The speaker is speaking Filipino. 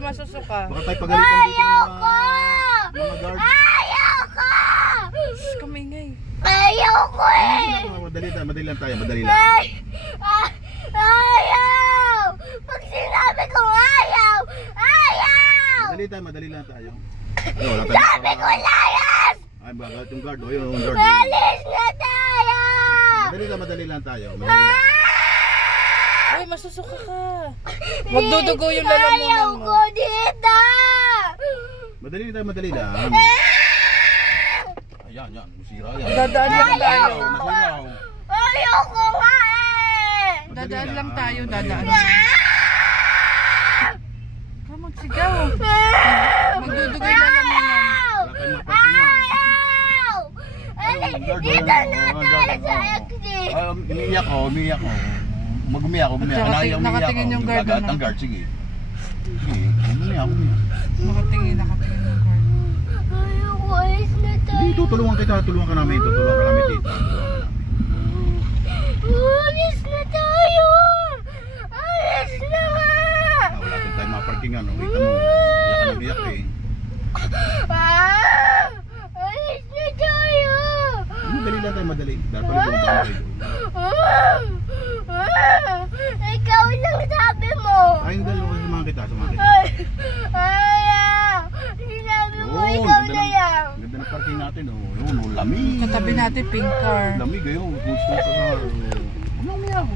masusuka. Baka tayo pagalitan dito ng mga guards. Ayoko! Shh, kamingay. Ayoko eh! Madali lang tayo, madali lang. Ayaw! Pag sinabi ko ayaw! Ayaw! Madali lang tayo. Ay, wala tayong Sabi ko layas! Ay, bakit yung guard? O, yung guard. Alis na tayo! Madali lang tayo. Madali lang. Ay, masusuka ka. Magdudugo yung lalamunan Ayaw mo. ko dito! Madali lang. Ayan, yan. Musira yan. Dadaan lang tayo. Masiraw. Ayaw ko nga eh! Dadaan lang tayo, dadaan. Ka magsigaw. Magdudugo yung lalamunan. Wala tayong maparkingan. Ayaw! Alis, dito na tayo sa exit! Ay, umiiyak ko. Mag-umiyak. Nakatingin Umiiyak yung guard, Gagat ano? ang guard, sige. Sige, umiiyak. Nakatingin yung guard. Ayaw ko, alis na tayo! Hindi, tulungan ka namin dito. Alis na tayo! Alis na nga! Wala tayong maparkingan. Kita mo, iyak eh. Alis na tayo! Madali lang tayo, madali. Dapat pumunta kami kayo. Ikaw lang sabi mo! Ay, hindi, samahan kita. Ayaw! Sinabi mo ikaw na yan! Ganda ng parking natin, lamig. Katabi natin, pink car. Lamig, gusto ka. Huwag na umiyak.